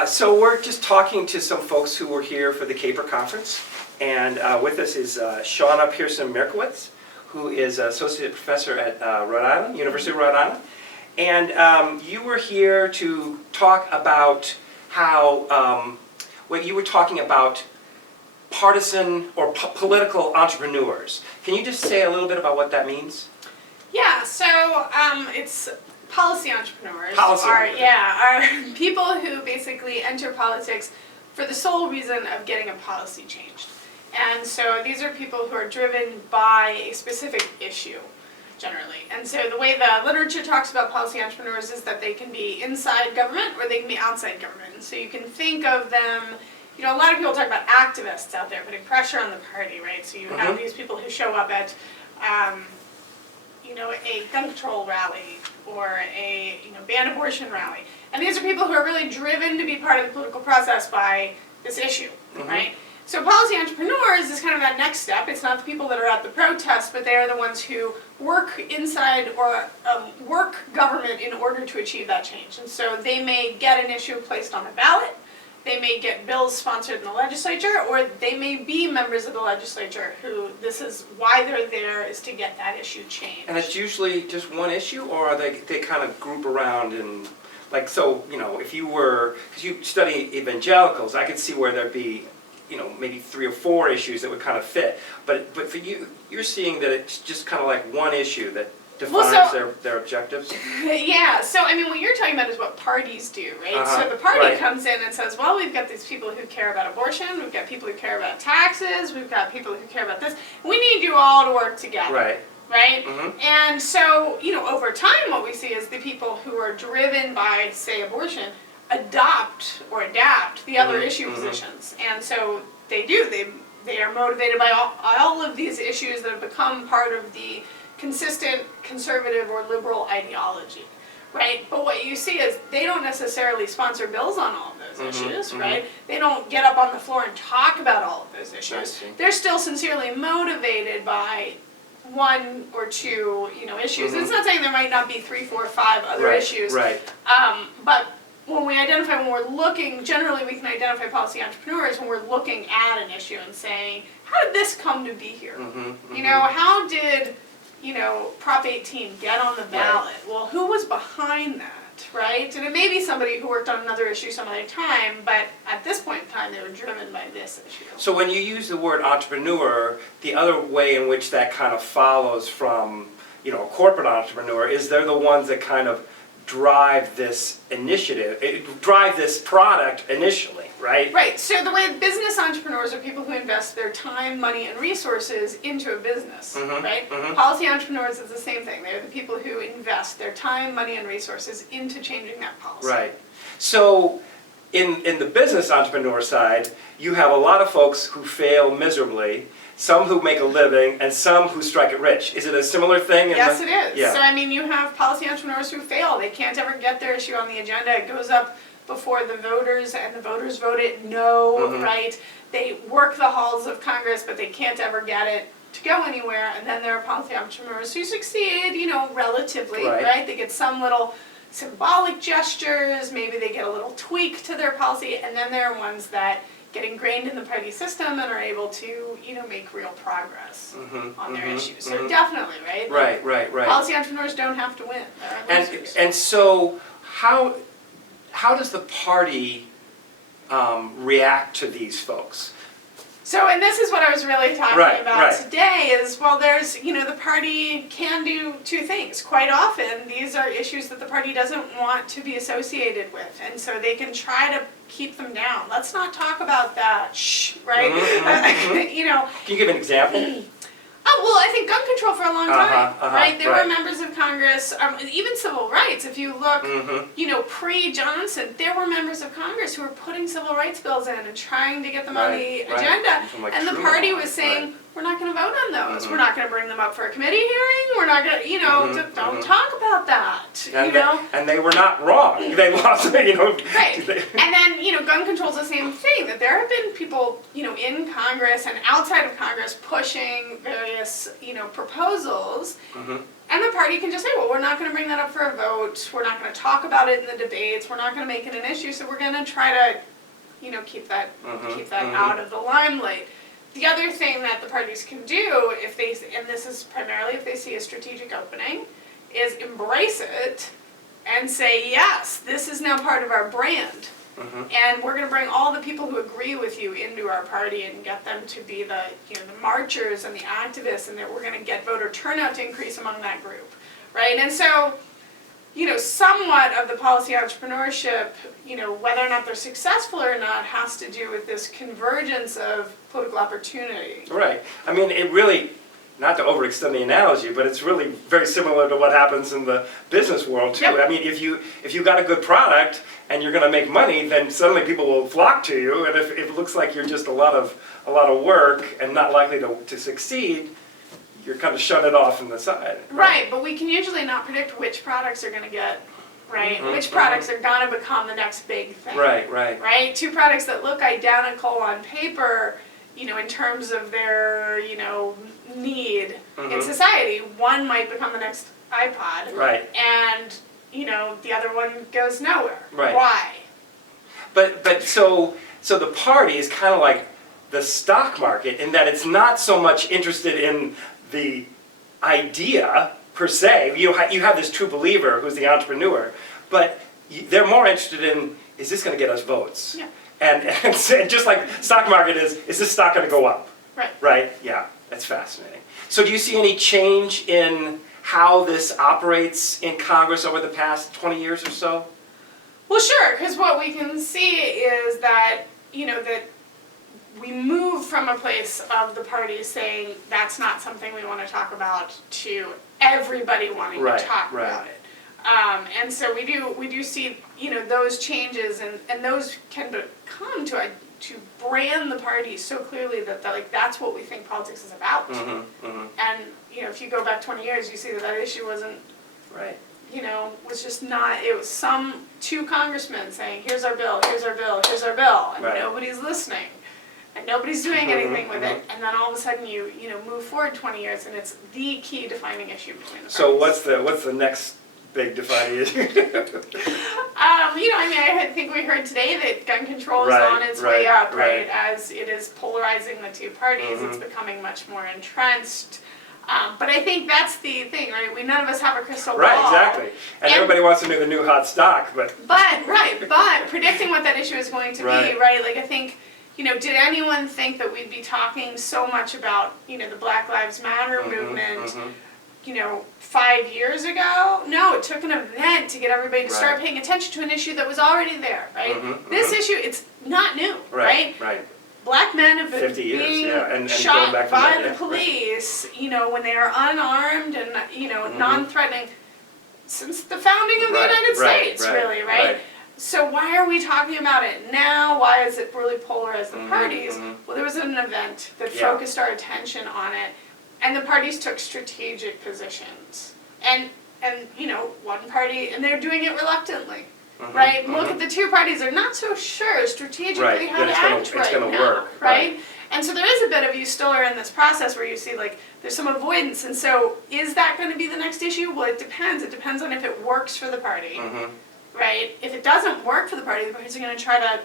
So we're just talking to some folks who were here for the CAPER conference, and with us is Shauna Pearson-Merkowitz, who is associate professor at Rhode Island, University of Rhode Island. And you were here to talk about how, well, you were talking about partisan or political entrepreneurs. Can you just say a little bit about what that means? Yeah, so it's policy entrepreneurs. Policy entrepreneurs. Are people who basically enter politics for the sole reason of getting a policy changed. And so these are people who are driven by a specific issue, generally. And so the way the literature talks about policy entrepreneurs is that they can be inside government or they can be outside government. And so you can think of them, you know, a lot of people talk about activists out there putting pressure on the party, right? So you have these people who show up at, you know, a gun control rally or a, you know, ban abortion rally. And these are people who are really driven to be part of the political process by this issue, right? So policy entrepreneurs is kind of that next step. It's not the people that are at the protest, but they are the ones who work inside or work government in order to achieve that change. And so they may get an issue placed on the ballot, they may get bills sponsored in the legislature, or they may be members of the legislature who this is why they're there, is to get that issue changed. And it's usually just one issue, or are they kind of group around and, like, so, you know, if you were, because you study evangelicals, I could see where there'd be, you know, maybe 3 or 4 issues that would kind of fit. But for you, you're seeing that it's just kind of like one issue that defines their objectives? Yeah, so I mean what you're talking about is what parties do, right? So the party comes in and says, well, we've got these people who care about abortion, we've got people who care about taxes, we've got people who care about this. We need you all to work together. Right? And so, you know, over time what we see is the people who are driven by, say, abortion, adopt or adapt the other issue positions. And so they do. They are motivated by all of these issues that have become part of the consistent conservative or liberal ideology, right? But what you see is they don't necessarily sponsor bills on all of those issues, right? They don't get up on the floor and talk about all of those issues. They're still sincerely motivated by 1 or 2, you know, issues. It's not saying there might not be 3, 4, 5 other issues. But when we identify, when we're looking, generally we can identify policy entrepreneurs when we're looking at an issue and saying, how did this come to be here? You know, how did, you know, Prop 18 get on the ballot? Well, who was behind that, right? And it may be somebody who worked on another issue some other time, but at this point in time, they were driven by this issue. So when you use the word entrepreneur, the other way in which that kind of follows from, you know, a corporate entrepreneur is they're the ones that kind of drive this initiative, drive this product initially, right? Right, so the way business entrepreneurs are people who invest their time, money, and resources into a business, right? Policy entrepreneurs is the same thing. They're the people who invest their time, money, and resources into changing that policy. Right. So in the business entrepreneur side, you have a lot of folks who fail miserably, some who make a living, and some who strike it rich. Is it a similar thing? Yes, it is. Yeah. So, I mean, you have policy entrepreneurs who fail. They can't ever get their issue on the agenda. It goes up before the voters, and the voters vote it no, right? They work the halls of Congress, but they can't ever get it to go anywhere. And then there are policy entrepreneurs who succeed, you know, relatively, right? They get some little symbolic gestures, maybe they get a little tweak to their policy, and then there are ones that get ingrained in the party system and are able to, you know, make real progress on their issues. So definitely, right? Right. Policy entrepreneurs don't have to win. There are losers. And so how does the party react to these folks? So, and this is what I was really talking about today is, well, there's, you know, the party can do 2 things. Quite often, these are issues that the party doesn't want to be associated with, and so they can try to keep them down. Let's not talk about that, shh, right? You know. Can you give an example? Oh, well, I think gun control for a long time, right? There were members of Congress, even civil rights. If you look, you know, pre-Johnson, there were members of Congress who were putting civil rights bills in and trying to get them on the agenda. Like and the party was saying, we're not going to vote on those. We're not going to bring them up for a committee hearing. We're not going to, don't talk about that, And they were not wrong. They lost, Right. And then, gun control's the same thing, that there have been people, in Congress and outside of Congress pushing various, proposals. And the party can just say, well, we're not going to bring that up for a vote. We're not going to talk about it in the debates. We're not going to make it an issue. So we're going to try to, keep that out of the limelight. The other thing that the parties can do, if they, and this is primarily if they see a strategic opening, is embrace it and say, yes, this is now part of our brand. And we're going to bring all the people who agree with you into our party and get them to be the, the marchers and the activists, and that we're going to get voter turnout to increase among that group, right? And so, somewhat of the policy entrepreneurship, whether or not they're successful or not, has to do with this convergence of political opportunity. Right. I mean, it really, not to overextend the analogy, but it's really very similar to what happens in the business world too. Yep. I mean, if you got a good product and you're going to make money, then suddenly people will flock to you. And if it looks like you're just a lot of work and not likely to succeed, you're kind of shut it off in the side. Right, but we can usually not predict which products are going to get, right? Which products are going to become the next big thing. Right. Right? Two products that look identical on paper, in terms of their, need in society. One might become the next iPod. Right. And, the other one goes nowhere. Right. Why? But so the party is kind of like the stock market in that it's not so much interested in the idea per se. You have this true believer who's the entrepreneur, but they're more interested in, is this going to get us votes? Yeah. And just like stock market is this stock going to go up? Right. Right? Yeah, that's fascinating. So do you see any change in how this operates in Congress over the past 20 years or so? Well, sure, because what we can see is that, that we move from a place of the party saying that's not something we want to talk about to everybody wanting to talk about it. And so we do see, those changes, and those can become to brand the party so clearly that that's what we think politics is about. And, if you go back 20 years, you see that issue wasn't, was just not, it was two congressmen saying, here's our bill, here's our bill, here's our bill, and nobody's listening. And nobody's doing anything with it, and then all of a sudden you move forward 20 years, and it's the key defining issue between the parties. So what's the next big defining issue? I think we heard today that gun control is on its way up, right? As it is polarizing the two parties, it's becoming much more entrenched. But I think that's the thing, right? None of us have a crystal ball. Right, exactly. And everybody wants to know the new hot stock, but predicting what that issue is going to be, right? Like I think, did anyone think that we'd be talking so much about, the Black Lives Matter movement, 5 years ago? No, it took an event to get everybody to start paying attention to an issue that was already there, right? This issue, it's not new, right? Black men have been being shot by the police, when they are unarmed and, non-threatening since the founding of the United States, really, right? So why are we talking about it now? Why is it really polarized the parties? Well, there was an event that focused our attention on it, and the parties took strategic positions. And one party, and they're doing it reluctantly. Right? Look at the two parties, they're not so sure strategically how to act right now. Right? And so there is a bit of, you still are in this process where you see there's some avoidance. And so is that going to be the next issue? Well, it depends. It depends on if it works for the party. Right? If it doesn't work for the parties are going to try to,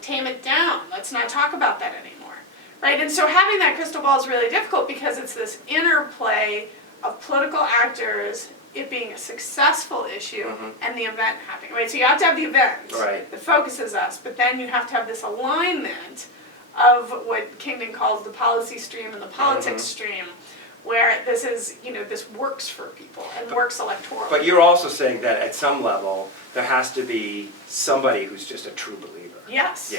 tame it down. Let's not talk about that anymore. Right? And so having that crystal ball is really difficult because it's this interplay of political actors, it being a successful issue, and the event happening, right? So you have to have the event that focuses us, but then you have to have this alignment of what Kingdon calls the policy stream and the politics stream, where this is, this works for people and works electorally. But you're also saying that at some level, there has to be somebody who's just a true believer. Yes.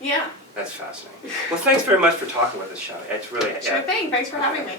Yeah. That's fascinating. Well, thanks very much for talking with us, Shauna. It's really... Sure thing. Thanks for having me.